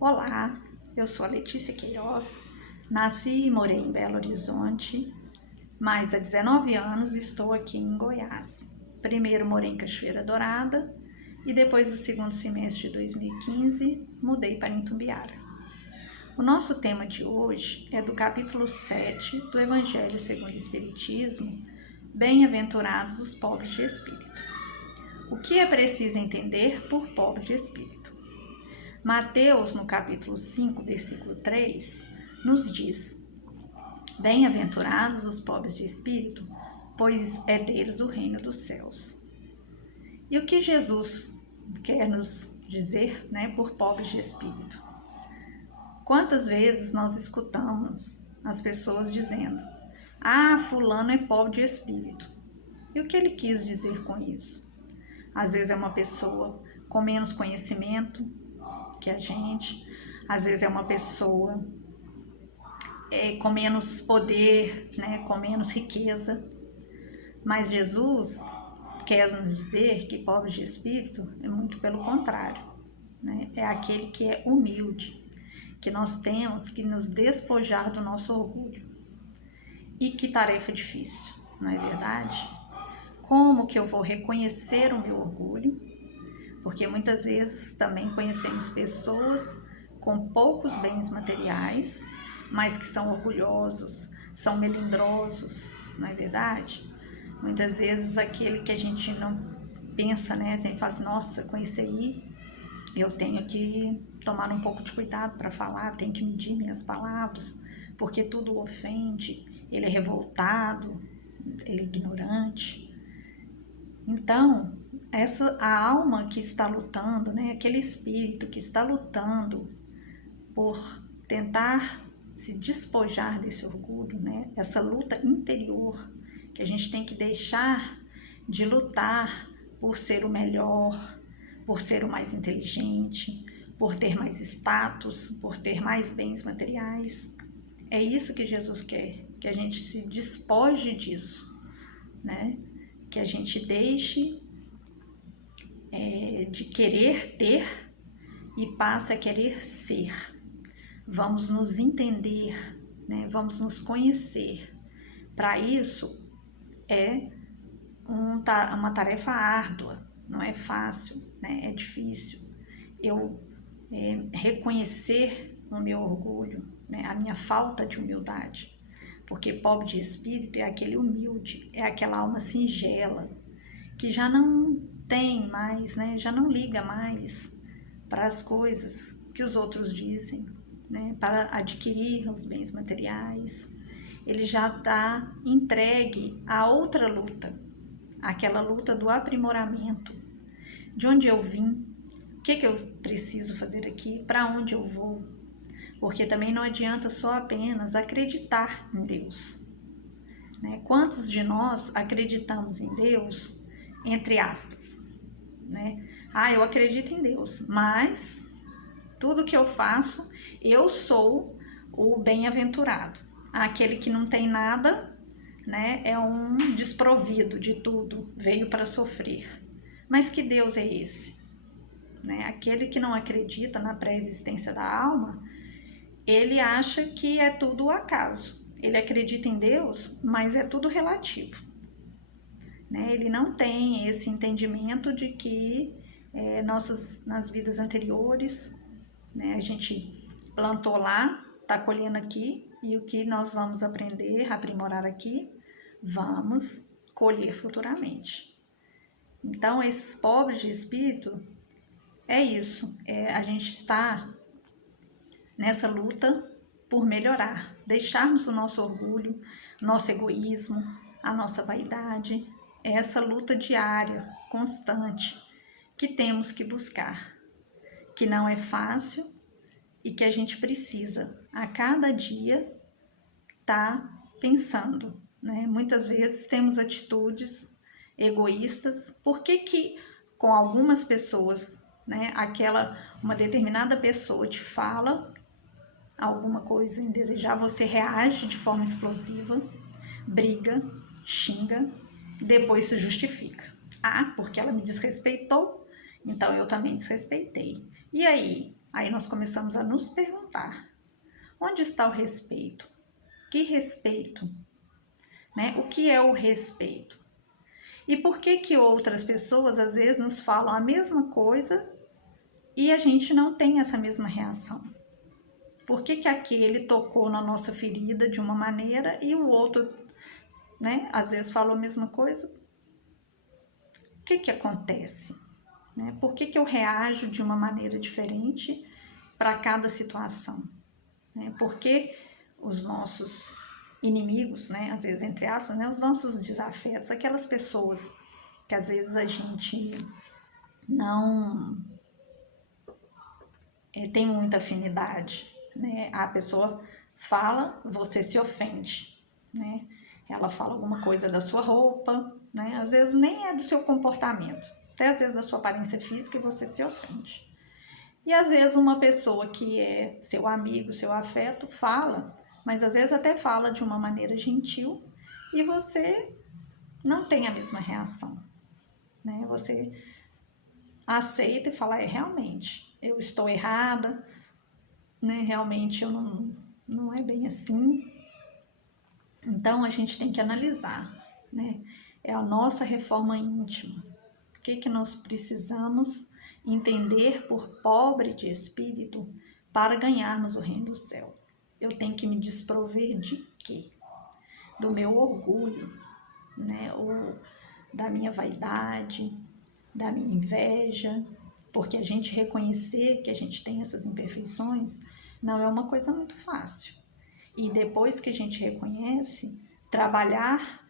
Olá, eu sou a Letícia Queiroz, nasci e morei em Belo Horizonte, mas há 19 anos estou aqui em Goiás. Primeiro morei em Cachoeira Dourada e depois do segundo semestre de 2015 mudei para Itumbiara. O nosso tema de hoje é do capítulo 7 do Evangelho segundo o Espiritismo, Bem-aventurados os pobres de espírito. O que é preciso entender por pobre de espírito? Mateus, no capítulo 5, versículo 3, nos diz: Bem-aventurados os pobres de espírito, pois é deles o reino dos céus. E o que Jesus quer nos dizer, por pobres de espírito? Quantas vezes nós escutamos as pessoas dizendo: fulano é pobre de espírito. E o que ele quis dizer com isso? Às vezes é uma pessoa com menos conhecimento que a gente, às vezes é uma pessoa com menos poder, com menos riqueza, mas Jesus quer nos dizer que pobre de espírito é muito pelo contrário, é aquele que é humilde, que nós temos que nos despojar do nosso orgulho. E que tarefa difícil, não é verdade? Como que eu vou reconhecer o meu orgulho? Porque muitas vezes também conhecemos pessoas com poucos bens materiais, mas que são orgulhosos, são melindrosos, não é verdade? Muitas vezes aquele que a gente não pensa, a gente fala assim, nossa, com esse aí eu tenho que tomar um pouco de cuidado para falar, tenho que medir minhas palavras, porque tudo ofende, ele é revoltado, ele é ignorante. Então, a alma que está lutando, aquele espírito que está lutando por tentar se despojar desse orgulho, essa luta interior, que a gente tem que deixar de lutar por ser o melhor, por ser o mais inteligente, por ter mais status, por ter mais bens materiais. É isso que Jesus quer, que a gente se despoje disso, que a gente deixe de querer ter e passe a querer ser. Vamos nos entender, vamos nos conhecer. Para isso é uma tarefa árdua, não é fácil, é difícil. Eu reconhecer o meu orgulho, a minha falta de humildade, porque pobre de espírito é aquele humilde, é aquela alma singela, que já não tem mais, já não liga mais para as coisas que os outros dizem, para adquirir os bens materiais. Ele já está entregue a outra luta, aquela luta do aprimoramento, de onde eu vim, o que eu preciso fazer aqui, para onde eu vou, porque também não adianta só apenas acreditar em Deus. Quantos de nós acreditamos em Deus, entre aspas, eu acredito em Deus, mas tudo que eu faço, eu sou o bem-aventurado. Aquele que não tem nada, é um desprovido de tudo, veio para sofrer. Mas que Deus é esse? Aquele que não acredita na pré-existência da alma, ele acha que é tudo o acaso. Ele acredita em Deus, mas é tudo relativo. Ele não tem esse entendimento de que nas vidas anteriores, a gente plantou lá, está colhendo aqui, e o que nós vamos aprender, aprimorar aqui, vamos colher futuramente. Então, esses pobres de espírito, é isso, a gente está nessa luta por melhorar, deixarmos o nosso orgulho, nosso egoísmo, a nossa vaidade, essa luta diária, constante, que temos que buscar, que não é fácil e que a gente precisa, a cada dia, estar pensando, Muitas vezes temos atitudes egoístas, por que com algumas pessoas, uma determinada pessoa te fala alguma coisa indesejável, você reage de forma explosiva, briga, xinga, depois se justifica. Porque ela me desrespeitou, então eu também desrespeitei. E aí, Aí nós começamos a nos perguntar: onde está o respeito? Que respeito? Né? O que é o respeito? E por que que outras pessoas às vezes nos falam a mesma coisa e a gente não tem essa mesma reação? Por que que aquele tocou na nossa ferida de uma maneira e o outro, né, às vezes falou a mesma coisa? O que que acontece? Né? Por que que eu reajo de uma maneira diferente para cada situação? Né? Por que os nossos inimigos, né, às vezes entre aspas, né, os nossos desafetos, aquelas pessoas que às vezes a gente não tem muita afinidade, né? A pessoa fala, você se ofende, né? Ela fala alguma coisa da sua roupa, né? Às vezes nem é do seu comportamento, até às vezes da sua aparência física e você se ofende. E às vezes uma pessoa que é seu amigo, seu afeto, fala, mas às vezes até fala de uma maneira gentil e você não tem a mesma reação, né? Você aceita e fala, realmente, eu estou errada, né? Realmente eu não é bem assim. Então a gente tem que analisar, né? É a nossa reforma íntima. O que nós precisamos entender por pobre de espírito para ganharmos o reino do céu? Eu tenho que me desprover de quê? Do meu orgulho, né? Ou da minha vaidade, da minha inveja, porque a gente reconhecer que a gente tem essas imperfeições não é uma coisa muito fácil. E depois que a gente reconhece, trabalhar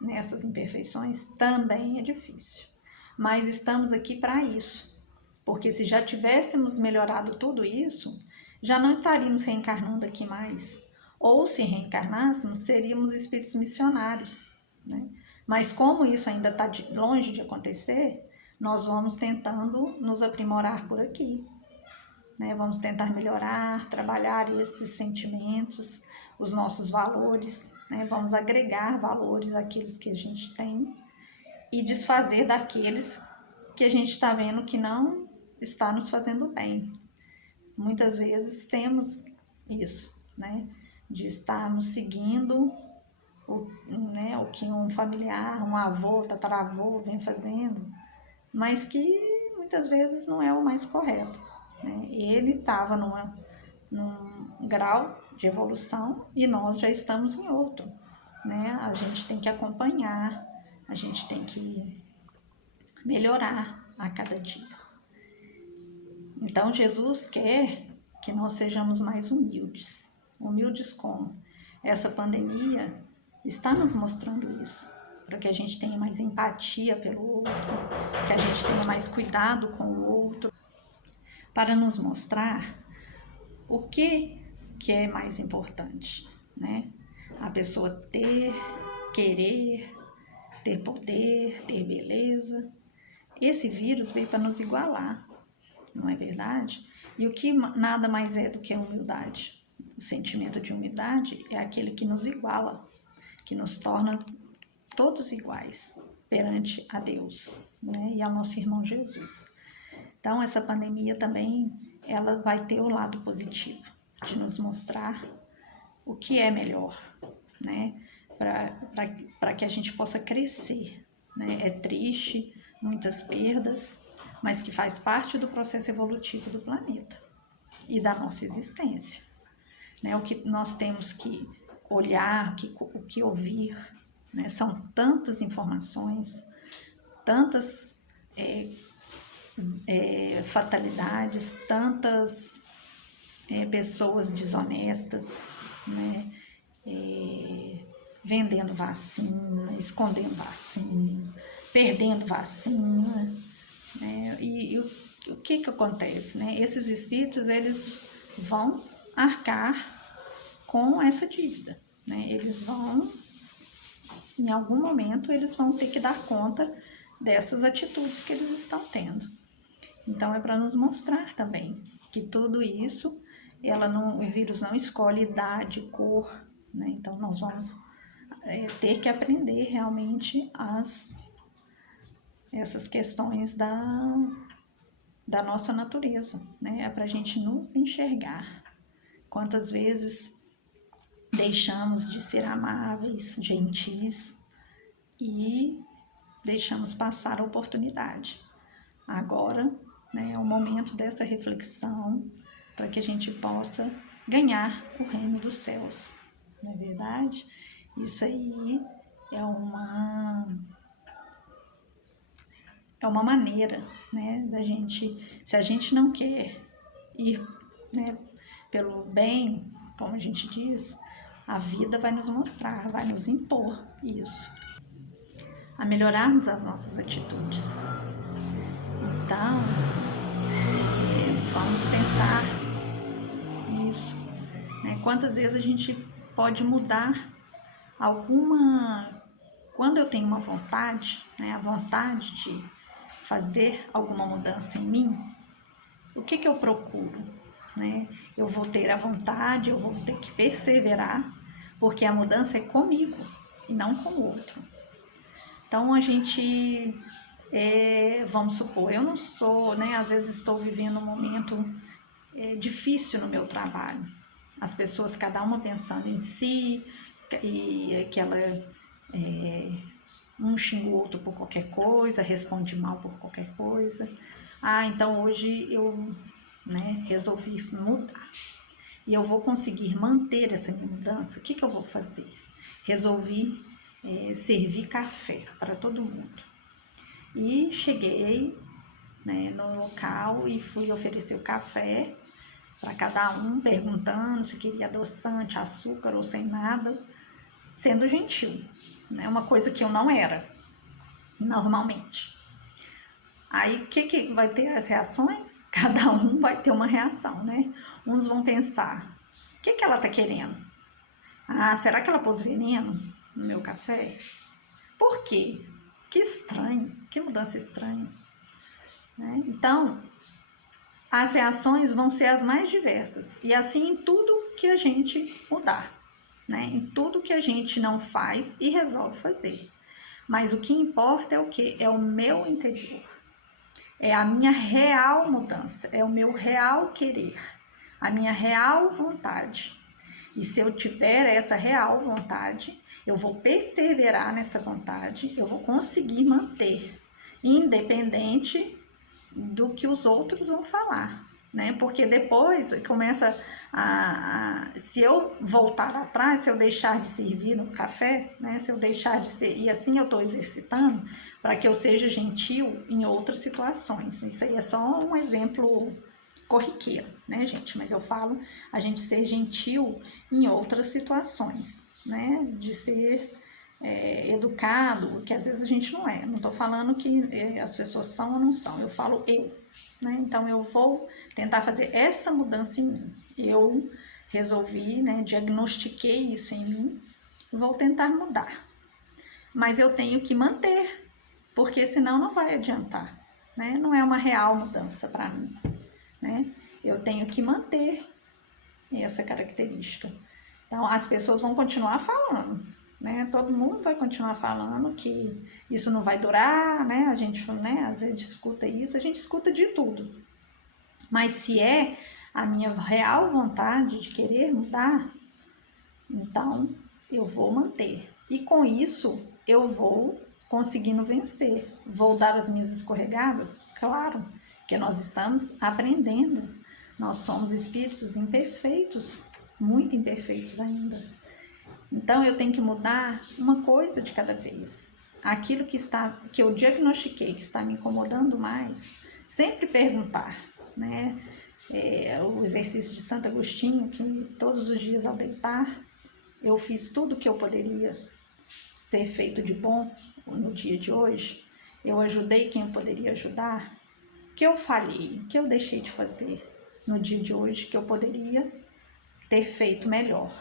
nessas imperfeições também é difícil. Mas estamos aqui para isso, porque se já tivéssemos melhorado tudo isso, já não estaríamos reencarnando aqui mais. Ou se reencarnássemos, seríamos espíritos missionários, né? Mas como isso ainda está longe de acontecer, nós vamos tentando nos aprimorar por aqui, né? Vamos tentar melhorar, trabalhar esses sentimentos, os nossos valores, né? Vamos agregar valores àqueles que a gente tem e desfazer daqueles que a gente está vendo que não está nos fazendo bem. Muitas vezes temos isso, né? De estarmos seguindo né, o que um familiar, um avô, tataravô vem fazendo, mas que muitas vezes não é o mais correto, né? Ele estava num grau de evolução e nós já estamos em outro, né? A gente tem que acompanhar, a gente tem que melhorar a cada dia. Então Jesus quer que nós sejamos mais humildes. Humildes como? Essa pandemia está nos mostrando isso, para que a gente tenha mais empatia pelo outro, que a gente tenha mais cuidado com o outro, para nos mostrar o que é mais importante, né? A pessoa ter, querer, ter poder, ter beleza. Esse vírus veio para nos igualar, não é verdade? E o que nada mais é do que a humildade? O sentimento de humildade é aquele que nos iguala, que nos torna todos iguais perante a Deus, né? E ao nosso irmão Jesus. Então, essa pandemia também, ela vai ter o lado positivo, de nos mostrar o que é melhor, né? Para que a gente possa crescer, né? É triste, muitas perdas, mas que faz parte do processo evolutivo do planeta e da nossa existência, né? O que nós temos que olhar, o que ouvir, né? São tantas informações, tantas fatalidades, tantas pessoas desonestas, né? Vendendo vacina, escondendo vacina, perdendo vacina, né? E o que acontece, né? Esses espíritos, eles vão arcar com essa dívida, né? Eles vão, em algum momento, eles vão ter que dar conta dessas atitudes que eles estão tendo. Então, é para nos mostrar também que tudo isso, o vírus não escolhe idade, cor, né? Então, nós vamos ter que aprender realmente essas questões da nossa natureza, né? É para a gente nos enxergar. Quantas vezes deixamos de ser amáveis, gentis e deixamos passar a oportunidade. Agora, né, é o momento dessa reflexão para que a gente possa ganhar o reino dos céus, não é verdade? Isso aí é uma maneira, né, da gente, se a gente não quer ir, né, pelo bem, como a gente diz, a vida vai nos mostrar, vai nos impor isso, a melhorarmos as nossas atitudes. Então, vamos pensar nisso, né? Quantas vezes a gente pode mudar alguma... Quando eu tenho uma vontade, né, a vontade de fazer alguma mudança em mim, o que eu procuro? Né? Eu vou ter a vontade, eu vou ter que perseverar, porque a mudança é comigo e não com o outro. Então a gente, vamos supor, eu não sou, né? Às vezes estou vivendo um momento difícil no meu trabalho. As pessoas, cada uma pensando em si, e aquela... um xinga o outro por qualquer coisa, responde mal por qualquer coisa. Então hoje eu, né, resolvi mudar. E eu vou conseguir manter essa minha mudança. O que eu vou fazer? Resolvi servir café para todo mundo. E cheguei, né, no local e fui oferecer o café para cada um, perguntando se queria adoçante, açúcar ou sem nada, sendo gentil, né? Uma coisa que eu não era normalmente. Aí o que vai ter as reações? Cada um vai ter uma reação, né? Uns vão pensar, o que ela tá querendo? Será que ela pôs veneno no meu café? Por quê? Que estranho, que mudança estranha, né? Então, as reações vão ser as mais diversas, e assim em tudo que a gente mudar, né? Em tudo que a gente não faz e resolve fazer. Mas o que importa é o quê? É o meu interior. É a minha real mudança, é o meu real querer, a minha real vontade. E se eu tiver essa real vontade, eu vou perseverar nessa vontade, eu vou conseguir manter, independente do que os outros vão falar, né? Porque depois começa se eu voltar atrás, se eu deixar de servir no café, né? Se eu deixar de ser, e assim eu estou exercitando para que eu seja gentil em outras situações. Isso aí é só um exemplo corriqueiro, né, gente? Mas eu falo a gente ser gentil em outras situações, né? De ser educado, que às vezes a gente não é. Não estou falando que as pessoas são ou não são, eu falo eu, né? Então eu vou tentar fazer essa mudança em mim. Eu resolvi, né, diagnostiquei isso em mim e vou tentar mudar. Mas eu tenho que manter, porque senão não vai adiantar, né? Não é uma real mudança para mim, né? Eu tenho que manter essa característica. Então as pessoas vão continuar falando, né? Todo mundo vai continuar falando que isso não vai durar, né? A gente, né, às vezes escuta isso, a gente escuta de tudo. Mas se é a minha real vontade de querer mudar, então eu vou manter. E com isso eu vou conseguindo vencer. Vou dar as minhas escorregadas? Claro, que nós estamos aprendendo. Nós somos espíritos imperfeitos, muito imperfeitos ainda. Então eu tenho que mudar uma coisa de cada vez. Aquilo que eu diagnostiquei que está me incomodando mais, sempre perguntar, né? O exercício de Santo Agostinho, que todos os dias ao deitar, eu fiz tudo o que eu poderia ser feito de bom no dia de hoje, eu ajudei quem eu poderia ajudar, que eu falhei, que eu deixei de fazer no dia de hoje, que eu poderia ter feito melhor,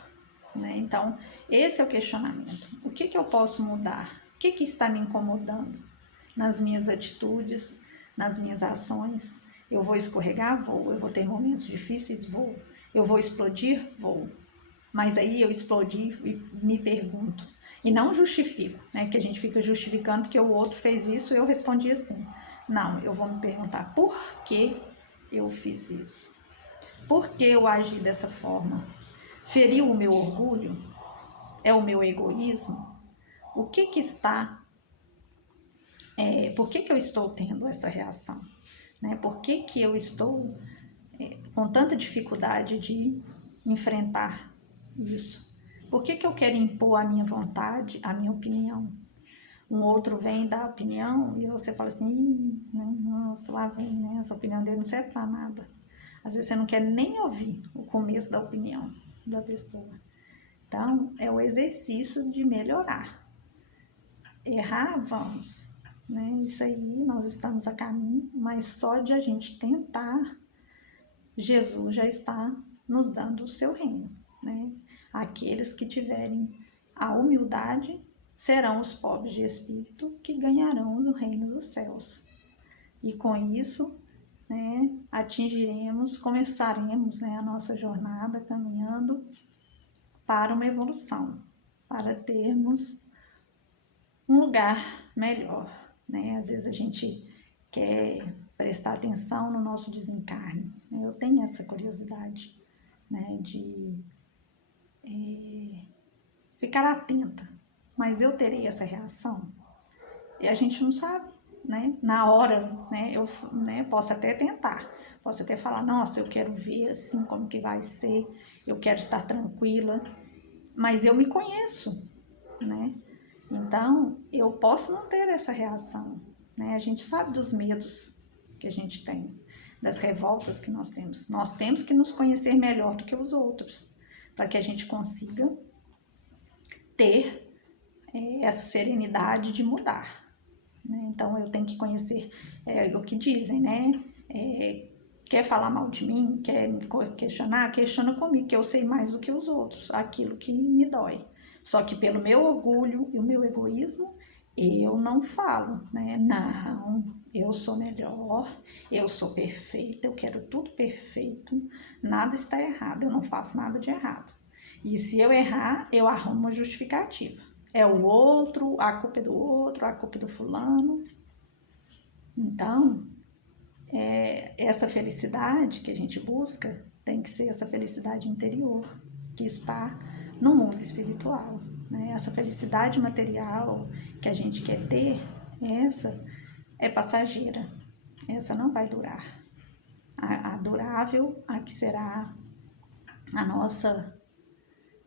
né? Então, esse é o questionamento. O que eu posso mudar? O que está me incomodando nas minhas atitudes, nas minhas ações? Eu vou escorregar? Vou. Eu vou ter momentos difíceis? Vou. Eu vou explodir? Vou. Mas aí eu explodi e me pergunto. E não justifico, né? Que a gente fica justificando porque o outro fez isso e eu respondi assim. Não, eu vou me perguntar por que eu fiz isso? Por que eu agi dessa forma? Feriu o meu orgulho? É o meu egoísmo? O que que está... por que que eu estou tendo essa reação? Né? Por que que eu estou com tanta dificuldade de enfrentar isso? Por que que eu quero impor a minha vontade, a minha opinião? Um outro vem dar opinião e você fala assim, né, nossa, lá vem, né, essa opinião dele não serve para nada. Às vezes você não quer nem ouvir o começo da opinião da pessoa. Então, é o exercício de melhorar. Errar, vamos, né? Isso aí, nós estamos a caminho, mas só de a gente tentar, Jesus já está nos dando o seu reino, né? Aqueles que tiverem a humildade serão os pobres de espírito que ganharão o reino dos céus. E com isso, né, atingiremos, começaremos, né, a nossa jornada caminhando para uma evolução, para termos um lugar melhor, né? Às vezes a gente quer prestar atenção no nosso desencarne, né? Eu tenho essa curiosidade, né, de ficar atenta, mas eu terei essa reação? E a gente não sabe, né? Na hora, né, eu, né, posso até tentar, posso até falar, nossa, eu quero ver assim como que vai ser, eu quero estar tranquila, mas eu me conheço, né? Então, eu posso não ter essa reação, né? A gente sabe dos medos que a gente tem, das revoltas que nós temos. Nós temos que nos conhecer melhor do que os outros, para que a gente consiga ter essa serenidade de mudar, né? Então, eu tenho que conhecer o que dizem, né? Quer falar mal de mim, quer me questionar, questiona comigo, que eu sei mais do que os outros, aquilo que me dói. Só que pelo meu orgulho e o meu egoísmo, eu não falo, né? Não, eu sou melhor, eu sou perfeita, eu quero tudo perfeito, nada está errado, eu não faço nada de errado. E se eu errar, eu arrumo uma justificativa. É o outro, a culpa é do outro, a culpa é do fulano. Então, essa felicidade que a gente busca tem que ser essa felicidade interior que está no mundo espiritual, né? Essa felicidade material que a gente quer ter, essa é passageira, essa não vai durar. A durável, a que será a nossa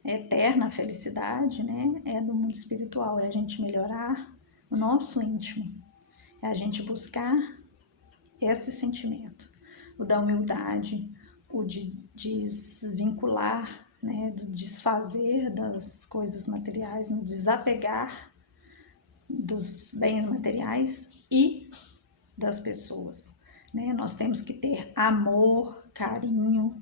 eterna felicidade, né? É do mundo espiritual, é a gente melhorar o nosso íntimo, é a gente buscar esse sentimento, o da humildade, o de desvincular, né, do desfazer das coisas materiais, no desapegar dos bens materiais e das pessoas, né? Nós temos que ter amor, carinho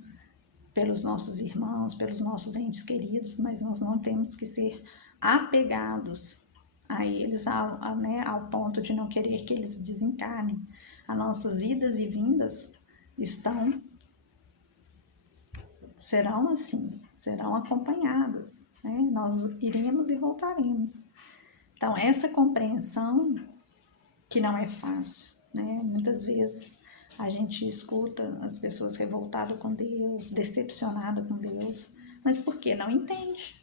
pelos nossos irmãos, pelos nossos entes queridos, mas nós não temos que ser apegados a eles né, ao ponto de não querer que eles desencarnem. As nossas idas e vindas serão assim, serão acompanhadas, né? Nós iremos e voltaremos. Então, essa compreensão que não é fácil, né? Muitas vezes a gente escuta as pessoas revoltadas com Deus, decepcionadas com Deus, mas por quê? Não entende,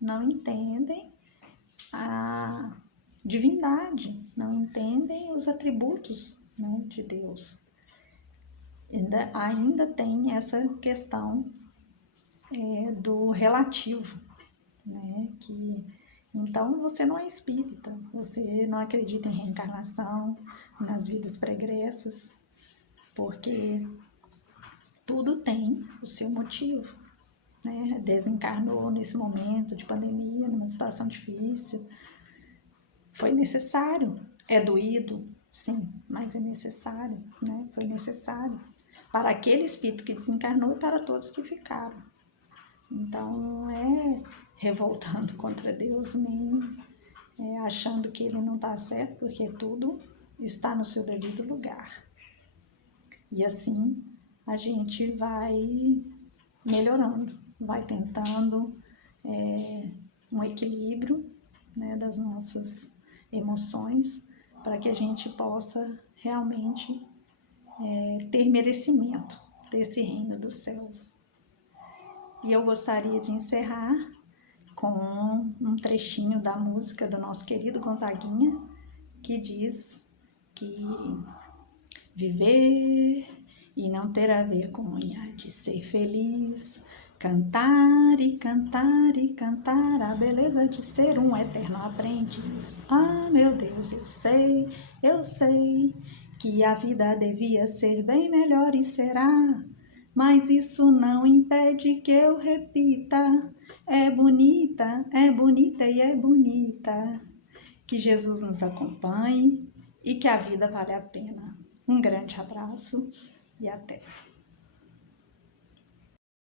não entendem a divindade, não entendem os atributos, né, de Deus. Ainda tem essa questão do relativo, né, que então você não é espírita, você não acredita em reencarnação, nas vidas pregressas, porque tudo tem o seu motivo, né? Desencarnou nesse momento de pandemia, numa situação difícil, foi necessário, é doído, sim, mas é necessário, né? Foi necessário para aquele espírito que desencarnou e para todos que ficaram. Então, não é revoltando contra Deus, nem achando que ele não está certo, porque tudo está no seu devido lugar. E assim, a gente vai melhorando, vai tentando um equilíbrio, né, das nossas emoções, para que a gente possa realmente ter merecimento desse reino dos céus. E eu gostaria de encerrar com um trechinho da música do nosso querido Gonzaguinha, que diz que viver e não ter a vergonha de ser feliz, cantar e cantar e cantar a beleza de ser um eterno aprendiz. Ah, meu Deus, eu sei que a vida devia ser bem melhor e será, mas isso não impede que eu repita, é bonita e é bonita. Que Jesus nos acompanhe e que a vida vale a pena. Um grande abraço e até!